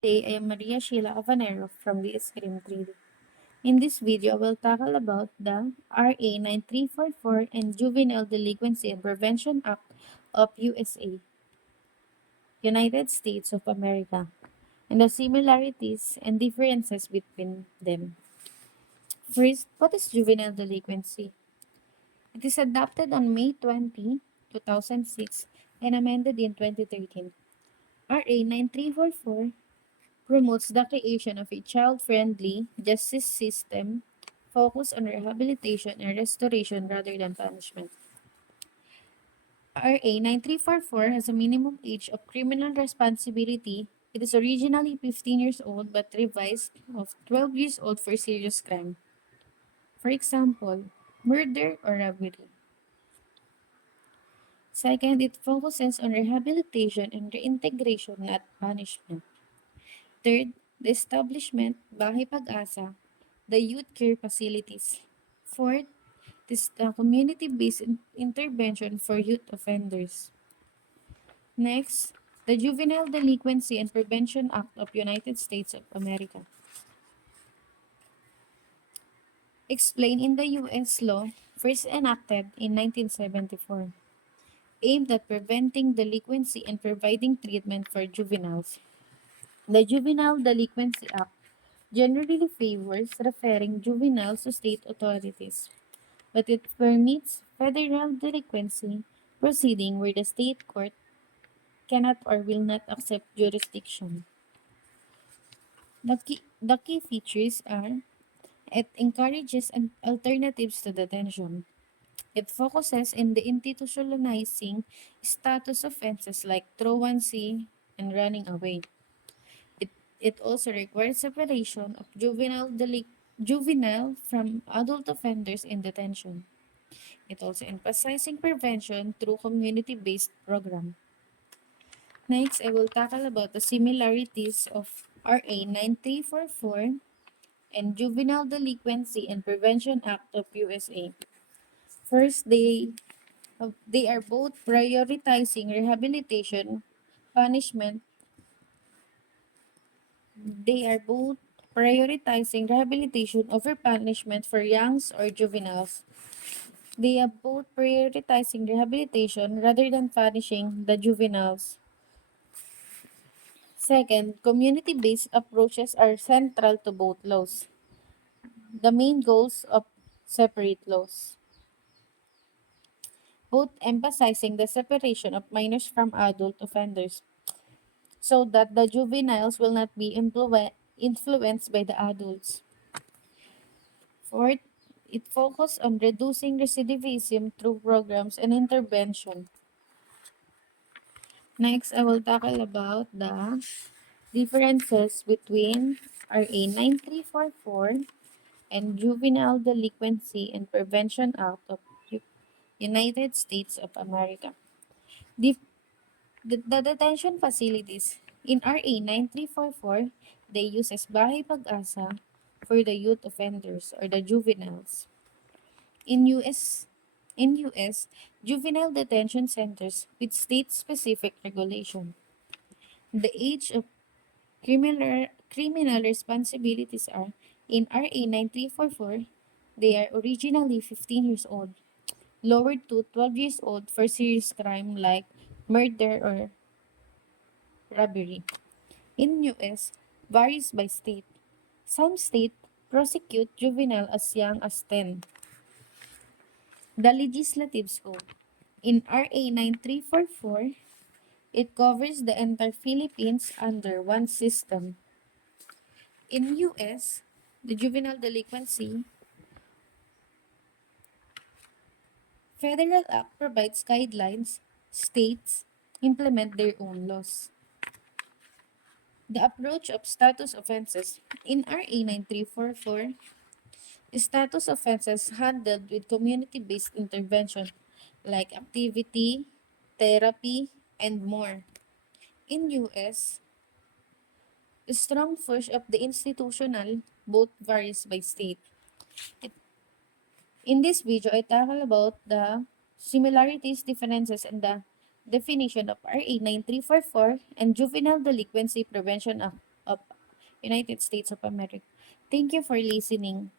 Today, I am Maria Sheila Avanero from VS Cream 3D. In this video, I will tackle about the RA 9344 and Juvenile Delinquency and Prevention Act of USA, United States of America, and the similarities and differences between them. First, what is juvenile delinquency? It is adopted on May 20, 2006, and amended in 2013. RA 9344 promotes the creation of a child-friendly justice system focused on rehabilitation and restoration rather than punishment. RA 9344 has a minimum age of criminal responsibility. It is originally 15 years old but revised of 12 years old for serious crime. For example, murder or robbery. Second, it focuses on rehabilitation and reintegration, not punishment. Third, the establishment, Bahay Pag-asa, the youth care facilities. Fourth, this the community-based intervention for youth offenders. Next, the Juvenile Delinquency and Prevention Act of United States of America. Explained in the U.S. law, first enacted in 1974, aimed at preventing delinquency and providing treatment for juveniles. The Juvenile Delinquency Act generally favors referring juveniles to state authorities, but it permits federal delinquency proceeding where the state court cannot or will not accept jurisdiction. The key features are it encourages alternatives to detention. It focuses in the institutionalizing status offenses like truancy and running away. It, it also requires separation of juvenile from adult offenders in detention. It also emphasizing prevention through community-based program. Next, I will tackle about the similarities of RA 9344 and Juvenile Delinquency and Prevention Act of USA. First, they are both prioritizing rehabilitation, punishment. They are both prioritizing rehabilitation over punishment for youngs or juveniles. They are both prioritizing rehabilitation rather than punishing the juveniles. Second, community-based approaches are central to both laws. The main goals of separate laws, both emphasizing the separation of minors from adult offenders so that the juveniles will not be influenced by the adults. Fourth, it focuses on reducing recidivism through programs and intervention. Next, I will tackle about the differences between RA 9344 and Juvenile Delinquency and Prevention Act of United States of America. The, the detention facilities in RA 9344, they use as Bahay Pag-asa for the youth offenders or the juveniles. In US, juvenile detention centers with state-specific regulation. The age of criminal responsibilities are in RA 9344, they are originally 15 years old, lowered to 12 years old for serious crime like murder or robbery. In US, varies by state. Some states prosecute juvenile as young as 10. The legislative scope. In RA 9344, it covers the entire Philippines under one system. In US, the Juvenile Delinquency Federal Act provides guidelines. States implement their own laws. The approach of status offenses. In RA 9344, status offenses handled with community-based intervention like activity, therapy, and more. In US, the strong push of the institutional both varies by state. In this video, I tackle about the similarities, differences, and the definition of RA 9344 and Juvenile Delinquency Prevention Act of United States of America. Thank you for listening.